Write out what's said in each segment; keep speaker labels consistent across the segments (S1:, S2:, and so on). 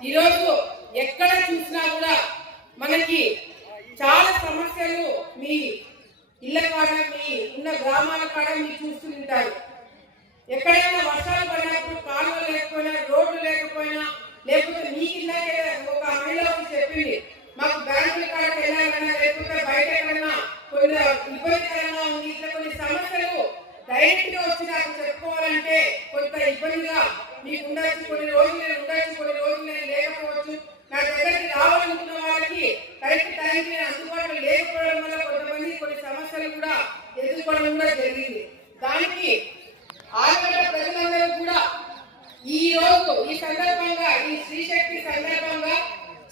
S1: ఈరోజు ఎక్కడ చూసినా కూడా మనకి చాలా సమస్యలు మీ ఇళ్ళ కాడ మీ ఉన్న గ్రామాల కాడ మీరు చూస్తుంటారు ఎక్కడైనా వర్షాలు పడినప్పుడు కాలువలు లేకపోయినా రోడ్లు లేకపోయినా లేకపోతే మీ ఇందాకే ఒక మహిళ చెప్పింది మాకు బ్యాంకుల కాడకి వెళ్ళాలన్నా లేకపోతే బయట ఎక్కడైనా కొన్ని ఇబ్బందికరంగా ఉంది ఇట్లా కొన్ని సమస్యలు డైరెక్ట్గా వచ్చి నాకు కరెక్ట్ టైంకి నేను అందుబాటులో లేకపోవడం వల్ల కొంతమంది కొన్ని సమస్యలు కూడా ఎదుర్కోవడం కూడా జరిగింది. దానికి ఆంధ్ర ప్రజలందరూ కూడా ఈ రోజు ఈ సందర్భంగా ఈ శ్రీశక్తి సందర్భంగా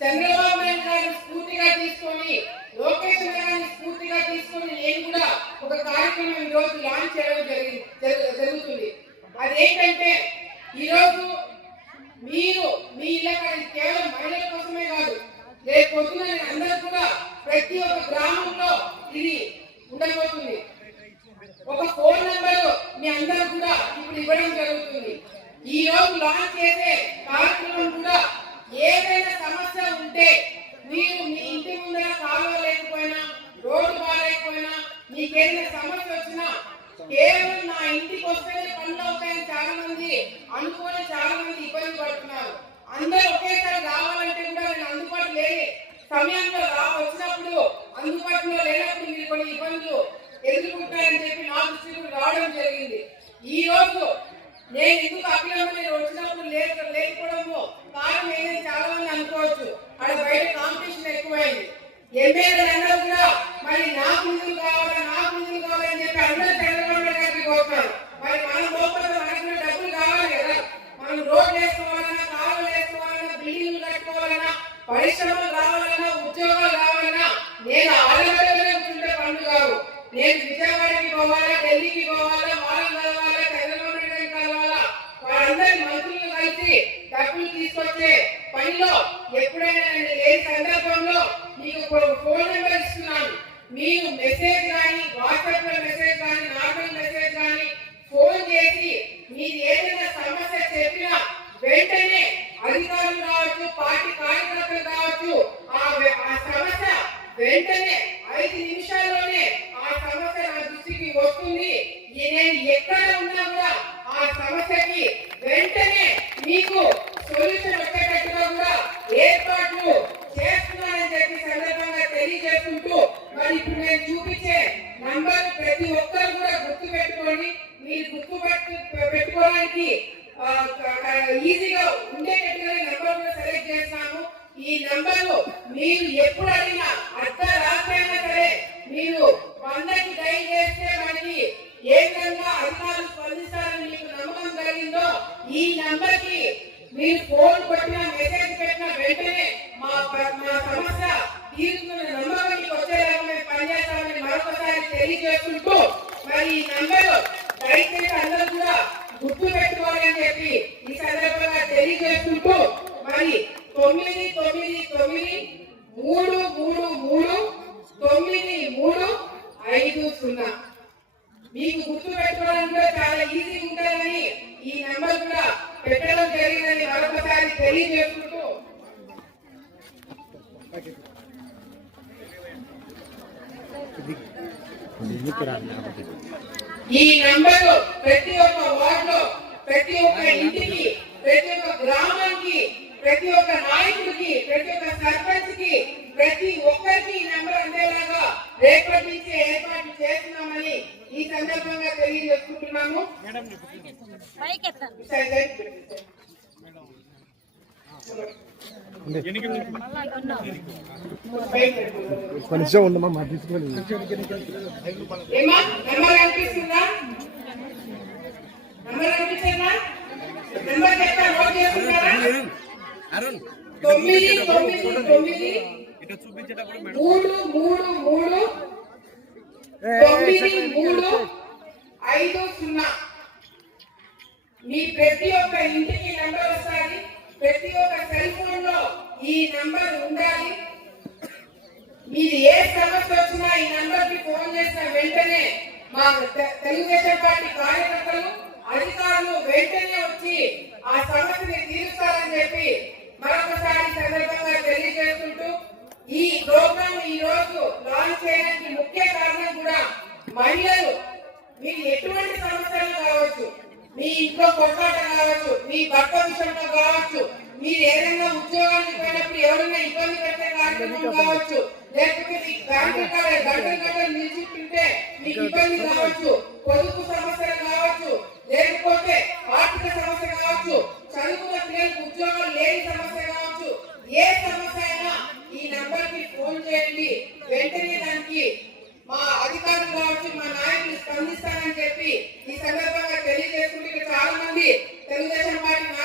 S1: చంద్రబాబు నాయుడు గారిని స్ఫూర్తిగా తీసుకొని లోకేష్ గారిని స్ఫూర్తిగా తీసుకొని నేను కూడా ఒక కార్యక్రమం ఈ రోజు లాంచ్ చేయడం జరిగింది జరుగుతుంది. అదేంటంటే ఈ రోజు మీరు మీ ఇళ్ళ కాడ ఇది కేవలం మహిళల కోసమే కాదు రేపు పొద్దున నేను అందరూ కూడా ప్రతి ఒక్క గ్రామంలో ఇది ఉండబోతుంది ఒక ఫోన్ నంబర్ మీ అందరూ కూడా ఇప్పుడు ఇవ్వడం జరుగుతుంది. ఈ రోజు లాంచ్ చేసే కార్యక్రమం కూడా ఏదైనా సమస్య ఉంటే మీరు మీ ఇంటి ముందర కాలువ లేకపోయినా రోడ్డు బాగాలేకపోయినా మీకేదైనా సమస్య వచ్చినా కేవలం నా ఇంటికి వస్తేనే పనులు అవుతాయని చాలా మంది అనుకోని చాలా మంది ఇబ్బంది పడుతున్నారు. అందరూ ఒకేసారి రావాలంటే కూడా నేను అందుబాటు లేని సమయంలో రా వచ్చినప్పుడు అందుబాటులో లేనప్పుడు మీరు కొన్ని ఇబ్బందులు ఎదుర్కొంటారని చెప్పి నా దృష్టికి రావడం జరిగింది. ఈ రోజు నేను ఎందుకు అఖిలమ్మ నేను వచ్చినప్పుడు లేక లేకపోవడము కారణం ఏదైనా చాలా మంది అనుకోవచ్చు. అక్కడ బయట కాంపిటీషన్ ఎక్కువైంది. ఎమ్మెల్యే అందరూ కూడా మరి నాకు నిధులు కావాలా నాకు నిధులు కావాలని చెప్పి అందరూ చంద్రబాబు నాయుడు గారికి కోరుతారు మరి మన లోపల మనకు డబ్బులు కావాలి కదా? మనం రోడ్లు వేసుకోవాలన్నా కాలువలు వేసుకోవాలన్నా బిల్డింగ్లు కట్టుకోవాలన్నా పరిశ్రమలు రావాలన్నా ఉద్యోగాలు రావాలన్నా నేను ఆడవాళ్ళలో కూర్చుంటే పనులు కావు నేను విజయవాడకి పోవాలా వారం కలవాలా చంద్రబాబు నాయుడు గారిని కలవాలా వాళ్ళందరి మంత్రులు కలిసి డబ్బులు తీసుకొచ్చే పనిలో ఎప్పుడైనా నేను ఏ సందర్భంలో మీకు ఒక ఫోన్ నెంబర్ ఇస్తున్నాను మీరు మెసేజ్ కానీ వాట్సాప్లో మెసేజ్ కానీ నార్మల్ మెసేజ్ కానీ ఫోన్ చేసి మీరు ఏదైనా సమస్య చెప్పినా వెంటనే అధికారులు కావచ్చు పార్టీ కార్యకర్తలు కావచ్చు ఆ సమస్య వెంటనే ఐదు నిమిషాల్లోనే ఆ సమస్య నా దృష్టికి వస్తుంది. నేను ఎక్కడ ఉన్నా కూడా ఆ సమస్యకి వెంటనే మీకు సొల్యూషన్ వచ్చేటట్టుగా కూడా ఏర్పాట్లు చేస్తున్నానని చెప్పి సందర్భంగా తెలియజేసుకుంటూ మరి ఇప్పుడు నేను చూపించే ప్రతి ఒక్కరు కూడా గుర్తు పెట్టుకొని మీరు గుర్తు పెట్టుకోవడానికి ఈజీగా ఉండేటట్టుగా నెంబర్ కూడా సెలెక్ట్ చేస్తాము. ఈ నంబరు మీరు ఎప్పుడు అడిగినా అర్ధ అయినా సరే మీరు వందకి డైల్ చేస్తే మనకి ఏ విధంగా అధికారులు స్పందిస్తారని మీకు నమ్మకం కలిగిందో ఈ నంబర్కి మీరు ఫోన్ కొట్టిన మెసేజ్ పెట్టిన వెంటనే మా మా సమస్య తీరుతున్న నమ్మకం మీకు వచ్చేలాగా మేము పనిచేస్తామని తెలియజేస్తుంటూ మరి ఈ నెంబర్ దయచేసి అందరూ కూడా గుర్తు పెట్టుకోవాలని చెప్పి ఈ సందర్భంగా తెలియజేస్తుంటూ మరి తొమ్మిది తొమ్మిది తొమ్మిది మూడు మూడు మూడు తొమ్మిది మూడు ఐదు సున్నా. మీకు గుర్తు పెట్టుకోవడం కూడా చాలా ఈజీ ఉంటుందని ఈ నెంబర్ కూడా పెట్టడం జరిగిందని మరొకసారి తెలియజేస్తున్నాను ఈ నంబర్ ప్రతి ఒక్క వార్డులో ప్రతి ఒక్క ఇంటికి ప్రతి ఒక్క గ్రామానికి ప్రతి ఒక్క నాయకుడికి ప్రతి ఒక్క సర్పంచ్కి ప్రతి ఒక్కరికి ఈ నంబర్ అందేలాగా రేపటి నుంచి ఏర్పాటు చేస్తున్నామని ఈ సందర్భంగా తెలియజేసుకుంటున్నాము
S2: ఒక నిమిషం ఉండమా మా తీసుకోవాలి
S1: ఏమా నెంబర్ అనిపిస్తుందా నెంబర్ అనిపించిందా నెంబర్ చెప్తా నోట్ చేసుకుంటారా?
S3: అరుణ్
S1: తొమ్మిది తొమ్మిది తొమ్మిది
S3: ఇటు చూపించేటప్పుడు మేడం.
S1: మూడు మూడు మూడు తొమ్మిది మూడు ఐదు సున్నా. మీ ప్రతి ఒక్క ఇంటికి నంబర్ వస్తుంది ప్రతి ఒక్క సెల్ ఫోన్లో ఈ నంబర్ ఉండాలి. మీరు ఏ సమస్య వచ్చినా ఈ నంబర్కి ఫోన్ చేసిన వెంటనే మా తెలుగుదేశం పార్టీ కార్యకర్తలు అధికారులు వెంటనే వచ్చి ఆ సమస్యని తీరుస్తారని చెప్పి మరొకసారి సందర్భంగా తెలియజేస్తుంటూ ఈ ప్రోగ్రామ్ ఈ రోజు లాంచ్ చేయడానికి ముఖ్య కారణం కూడా మహిళలు. మీరు ఎటువంటి సమస్యలు కావచ్చు మీ భర్త విషయంలో కావచ్చు మీరు ఏదైనా ఉద్యోగానికి పోయినప్పుడు ఎవరైనా ఇబ్బంది పెట్టే కార్యక్రమం కావచ్చు లేకపోతే మీ బ్యాంకు గంటలు గంటలు మీకు ఇబ్బంది కావచ్చు పొదుపు సమస్యలు కావచ్చు లేకపోతే ఆర్థిక సమస్య కావచ్చు చదువుకున్న పిల్లలకు ఉద్యోగం లేని సమస్య కావచ్చు ఏ సమస్య చాలా మంది తెలుగుదేశం పార్టీ